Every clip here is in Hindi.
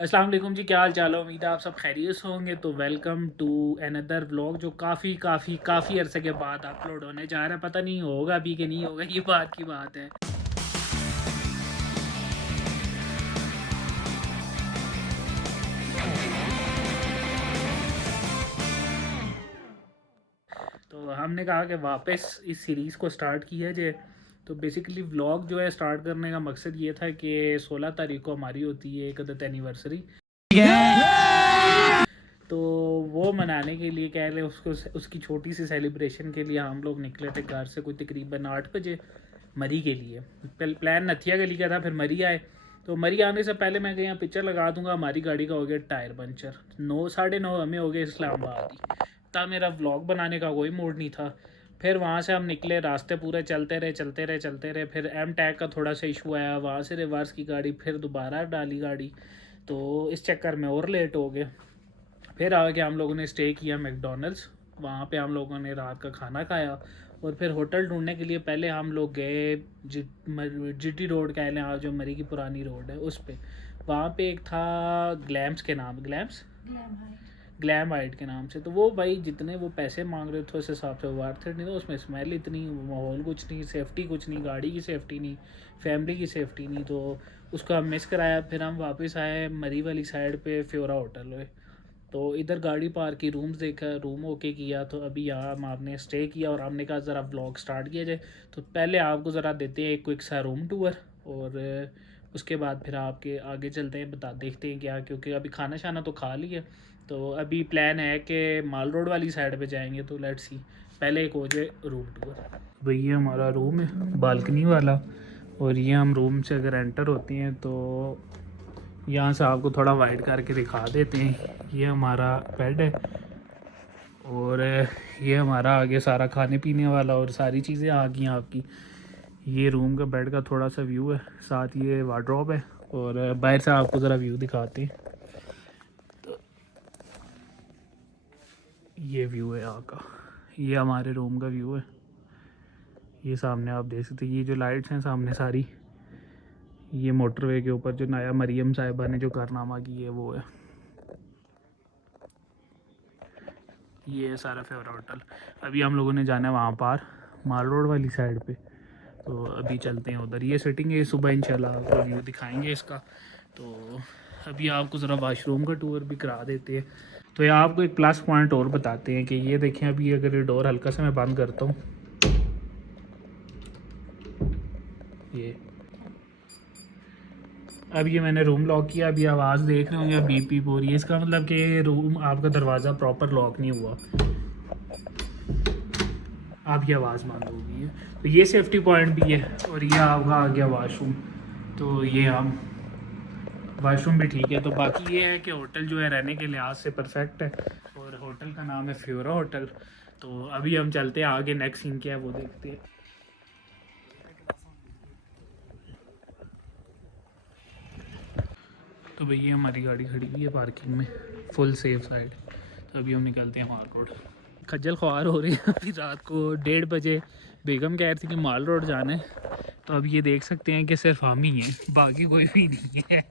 अस्सलाम वालेकुम जी, क्या हाल चाल है। उम्मीद है आप सब खैरियत से होंगे। तो वेलकम टू अनदर व्लॉग जो काफ़ी अरसे के बाद अपलोड होने जा रहा है। पता नहीं होगा अभी कि नहीं होगा, ये बात की बात है। तो हमने कहा कि वापस इस सीरीज़ को स्टार्ट किया जाए। तो बेसिकली व्लॉग जो है स्टार्ट करने का मकसद ये था कि 16 तारीख को हमारी होती है एक अदद एनिवर्सरी। तो वो मनाने के लिए कह रहे उसको, उसकी छोटी सी सेलिब्रेशन के लिए हम लोग निकले थे घर से कोई तकरीबन 8 बजे मरी के लिए। प्लान नथिया गली का था, फिर मरी आए। तो मरी आने से पहले मैं यहाँ पिक्चर लगा दूंगा। हमारी गाड़ी का हो गया टायर पंचर, 9 साढ़े 9 हमें हो गए इस्लामाबाद ही। तब मेरा व्लॉग बनाने का कोई मूड नहीं था। फिर वहाँ से हम निकले, रास्ते पूरे चलते रहे। फिर एम टैग का थोड़ा सा इशू आया, वहाँ से रिवर्स की गाड़ी, फिर दोबारा डाली गाड़ी। तो इस चक्कर में और लेट हो गए। फिर आगे हम लोगों ने स्टे किया मैकडोनल्ड्स। वहाँ पे हम लोगों ने रात का खाना खाया और फिर होटल ढूंढने के लिए पहले हम लोग गए जीटी रोड कह लें, आज जो मरी की पुरानी रोड है उस पर। वहाँ पे एक था ग्लैम्स के नाम, ग्लैम हाइट के नाम से। तो वो भाई जितने वो पैसे मांग रहे थे उस हिसाब से वर्थ इट नहीं था। उसमें स्मेल इतनी, माहौल कुछ नहीं, सेफ्टी कुछ नहीं, गाड़ी की सेफ्टी नहीं, फैमिली की सेफ्टी नहीं। तो उसको हम मिस कराया। फिर हम वापस आए मरी वाली साइड पे फ्योरा होटल हुए। तो इधर गाड़ी पार्क की, रूम्स देखा, रूम ओके किया। तो अभी यहाँ हम आपने स्टे किया और हमने कहा ज़रा व्लॉग स्टार्ट किया जाए। तो पहले आपको ज़रा देते हैं एक क्विक सा रूम टूर और उसके बाद फिर आपके आगे चलते हैं, देखते हैं क्या, क्योंकि अभी खाना शाना तो खा लिया। तो अभी प्लान है कि माल रोड वाली साइड पे जाएंगे। तो लेट्स सी, पहले एक हो जाए रूम टूर। भाई ये हमारा रूम है बालकनी वाला, और ये हम रूम से अगर एंटर होते हैं तो यहाँ से आपको थोड़ा वाइड करके दिखा देते हैं। ये हमारा बेड है और ये हमारा आगे सारा खाने पीने वाला और सारी चीज़ें आ गई आपकी। ये रूम का बेड का थोड़ा सा व्यू है, साथ ये वार्डरोब है। और बाहर से आपको ज़रा व्यू दिखाते हैं। तो ये व्यू है यहाँ का, ये हमारे रूम का व्यू है। ये सामने आप देख सकते हैं, ये जो लाइट्स हैं सामने सारी, ये मोटरवे के ऊपर जो नया मरियम साहिबा ने जो कारनामा की है वो है। ये है सारा फेवरा होटल। अभी हम लोगों ने जाना है वहाँ पार माल रोड वाली साइड पे। तो अभी चलते हैं उधर। ये सेटिंग है, सुबह इंशाल्लाह आपको व्यू दिखाएंगे इसका। तो अभी आपको ज़रा वाशरूम का टूर भी करा देते हैं। तो ये आपको एक प्लस पॉइंट और बताते हैं कि ये देखें, अभी अगर ये डोर हल्का सा मैं बंद करता हूँ, ये अब ये मैंने रूम लॉक किया। अभी आवाज़ देख रहे होंगे बीप बीप हो रही है, इसका मतलब कि रूम आपका दरवाज़ा प्रॉपर लॉक नहीं हुआ, आपकी आवाज़ बंद हो गई है। तो ये सेफ्टी पॉइंट भी है। और ये आपका आ गया वाशरूम। तो ये हम वाशरूम भी ठीक है। तो बाकी ये है कि होटल जो है रहने के लिहाज से परफेक्ट है और होटल का नाम है फ्योरा होटल। तो अभी हम चलते हैं आगे, नेक्स्ट सीन क्या है वो देखते हैं। तो भैया हमारी गाड़ी खड़ी हुई है पार्किंग में, फुल सेफ साइड। तो अभी हम निकलते हैं माल रोड। खज्जल ख्वार हो रही है। अभी रात को 1:30 बजे बेगम कह रही थी कि माल रोड जाना है। तो अब ये देख सकते हैं कि सिर्फ हम ही हैं, बाकी कोई भी नहीं है।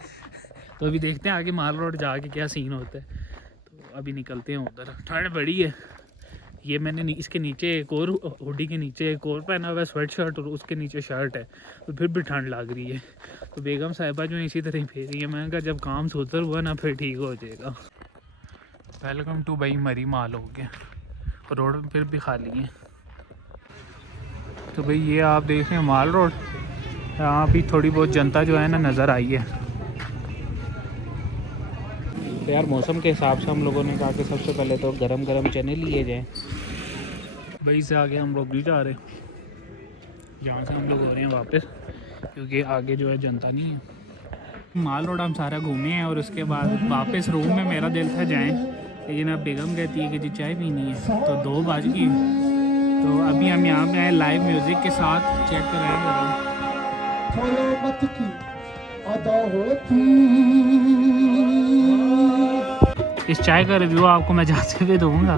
तो अभी देखते हैं आगे माल रोड जाके क्या सीन होता है। तो अभी निकलते हैं उधर। ठंड बड़ी है। ये मैंने इसके नीचे एक और हुडी के नीचे एक और पहना हुआ है स्वेट शर्ट, और उसके नीचे शर्ट है। तो फिर भी ठंड लग रही है। तो बेगम साहिबा जो इसी तरह ही फेरी है। मैंने कहा जब काम सुधर हुआ ना फिर ठीक हो जाएगा। वेलकम टू भाई मरी माल हो गया, रोड फिर भी खाली है। तो भाई ये आप देख रहे हैं माल रोड, यहाँ भी थोड़ी बहुत जनता जो है ना नज़र आई है। तो यार मौसम के हिसाब से हम लोगों ने कहा कि सबसे पहले तो गरम गरम चने लिए जाएँ। भाई से आगे हम लोग भी जा रहे हैं, जहाँ से हम लोग हो रहे हैं वापस, क्योंकि आगे जो है जनता नहीं है। माल रोड हम सारा घूमे हैं और उसके बाद वापस रूम में मेरा दिल था जाएं, लेकिन अब बेगम कहती है कि जी चाय पीनी है। तो 2 बज गई। तो अभी हम यहाँ पे आए लाइव म्यूज़िक के साथ, चेक कराएंगे। इस चाय का रिव्यू आपको मैं जाते हुए दूँगा।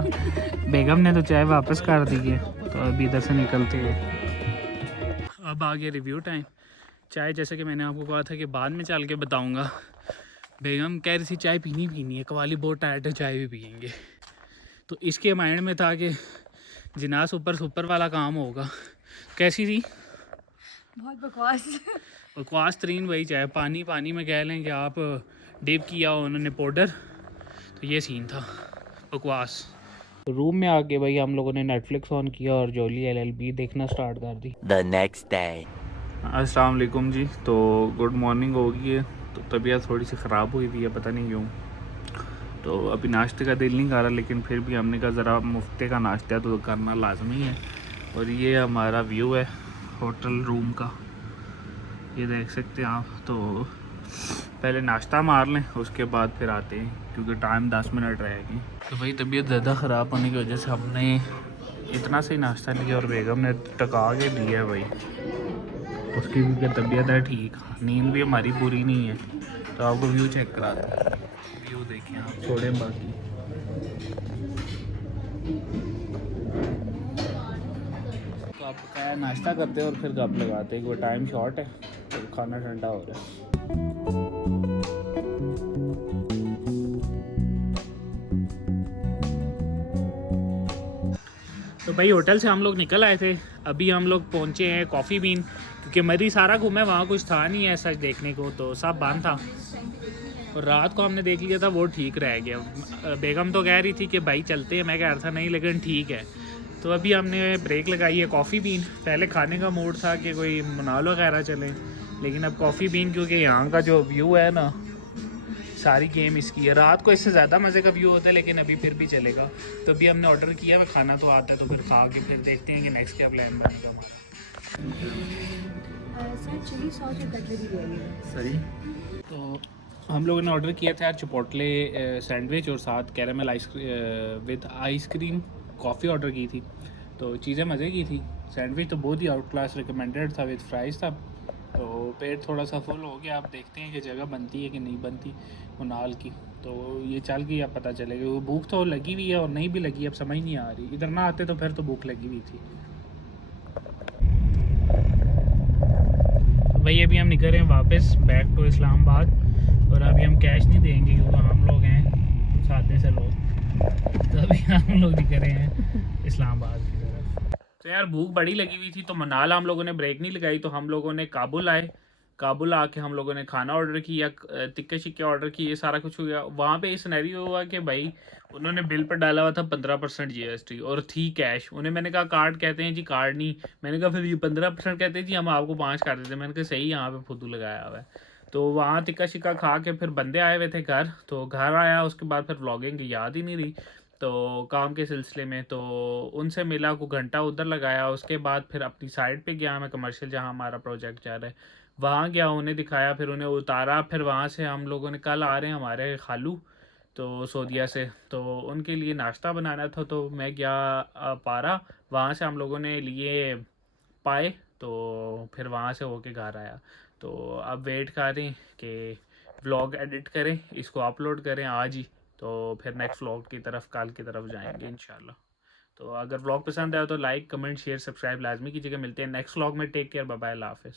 बेगम ने तो चाय वापस कर दी है। तो अभी इधर से निकलते हैं। अब आ गया रिव्यू टाइम। चाय जैसे कि मैंने आपको कहा था कि बाद में चल के बताऊंगा, बेगम कह रही थी चाय पीनी है, कवाली बहुत टायर्ड है, चाय भी पियेंगे। तो इसके माइंड में था कि जिनास सुपर वाला काम होगा। कैसी थी? बहुत बकवास। बकवास तरीन वही चाय, पानी में कह लें कि आप डिप किया उन्होंने पाउडर, तो ये सीन था, बकवास। रूम में आके भाई हम लोगों ने नेटफ्लिक्स ऑन किया और जोली LLB देखना स्टार्ट कर दी। The next day. अस्सलाम वालेकुम जी। तो गुड मॉर्निंग हो गई है। तो तबीयत थोड़ी सी ख़राब हुई थी है, पता नहीं क्यों। तो अभी नाश्ते का दिल नहीं कर रहा, लेकिन फिर भी हमने कहा ज़रा मुफ्ते का नाश्ता तो करना लाजमी है। और ये हमारा व्यू है होटल रूम का, ये देख सकते हैं आप। तो पहले नाश्ता मार लें, उसके बाद फिर आते हैं, क्योंकि टाइम 10 मिनट रहेगी। तो भाई तबीयत ज़्यादा ख़राब होने की वजह से हमने इतना सही नाश्ता लिया और बेगम ने टका के दिया है भाई। उसकी भी तबीयत है ठीक, नींद भी हमारी पूरी नहीं है। तो आपको व्यू चेक करा दें, व्यू देखिए आप, छोड़ें बाकी। तो आप क्या नाश्ता करते हैं और फिर गप लगाते हैं कि वो टाइम शॉर्ट है तो खाना ठंडा हो रहा है। तो भाई होटल से हम लोग निकल आए थे, अभी हम लोग पहुँचे हैं कॉफ़ी बीन, क्योंकि मरी सारा घूमे, वहाँ कुछ था नहीं ऐसा देखने को, तो सब बंद था। और रात को हमने देख लिया था, वो ठीक रह गया। बेगम तो कह रही थी कि भाई चलते हैं, मैं कह रहा था नहीं लेकिन ठीक है। तो अभी हमने ब्रेक लगाई है कॉफ़ी बीन। पहले खाने का मूड था कि कोई मनाल वगैरह चलें, लेकिन अब कॉफ़ी बीन, क्योंकि यहाँ का जो व्यू है ना, सारी गेम इसकी है। रात को इससे ज़्यादा मज़े का व्यू होता है, लेकिन अभी फिर भी चलेगा। तो अभी हमने ऑर्डर किया, वह खाना तो आता है, तो फिर खा के फिर देखते हैं कि नेक्स्ट क्या प्लान बनेगा हमारा। चिली सॉस और कटलरी भी सही। तो हम लोगों ने ऑर्डर किया था यार चिपोटले सैंडविच और साथ caramel with ice cream coffee order की थी। तो चीज़ें मज़े की थी। सैंडविच तो बहुत ही आउट क्लास रिकमेंडेड था, विद फ्राइज़ था। तो पेट थोड़ा सा फुल हो गया। आप देखते हैं कि जगह बनती है कि नहीं बनती मुनाल की। तो ये चल गई, अब पता चलेगा। वो भूख तो लगी हुई है और नहीं भी लगी, अब समझ नहीं आ रही। इधर ना आते तो फिर तो भूख लगी हुई थी। तो भाई अभी हम निकल रहे हैं वापस बैक टू इस्लामाबाद, और अभी हम कैश नहीं देंगे क्योंकि हम लोग हैं सादे से लोग। तो अभी हम लोग निकल रहे हैं इस्लामाबाद की तरफ। तो यार भूख बड़ी लगी हुई थी, तो मनाल हम लोगों ने ब्रेक नहीं लगाई, तो हम लोगों ने काबुल आए। काबुल आके हम लोगों ने खाना ऑर्डर किया, टिक्के शिक्के ऑर्डर किए, सारा कुछ हो गया। वहाँ पे सिनेरियो हुआ कि भाई उन्होंने बिल पर डाला हुआ था 15% GST और थी कैश। उन्हें मैंने कहा कार्ड कहते हैं जी, कार्ड नहीं। मैंने कहा फिर ये 15% कहते हैं जी, हम आपको 5 कर देते हैं। मैंने कहा सही, यहाँ पे फुदू लगाया हुआ है। तो वहाँ टिक्का शिक्का खा के फिर बंदे आए हुए थे घर, तो घर आया, उसके बाद फिर व्लॉगिंग याद ही नहीं रही। तो काम के सिलसिले में तो उनसे मिला, को घंटा उधर लगाया। उसके बाद फिर अपनी साइड पे गया मैं, कमर्शियल जहाँ हमारा प्रोजेक्ट जा रहा है वहाँ गया, उन्हें दिखाया, फिर उन्हें उतारा। फिर वहाँ से हम लोगों ने, कल आ रहे हैं हमारे खालू तो सऊदीया से, तो उनके लिए नाश्ता बनाना था। तो मैं गया पारा, वहाँ से हम लोगों ने लिए पाए, तो फिर वहाँ से होके घर आया। तो अब वेट कर रहे हैं कि व्लॉग एडिट करें, इसको अपलोड करें आज ही, तो फिर नेक्स्ट व्लॉग की तरफ कल की तरफ जाएंगे इंशाल्लाह। तो अगर व्लॉग पसंद आया तो लाइक कमेंट शेयर सब्सक्राइब लाजमी कीजिएगा। मिलते हैं नेक्स्ट व्लॉग में। टेक केयर, बाय बाय, अल्लाह हाफिज़।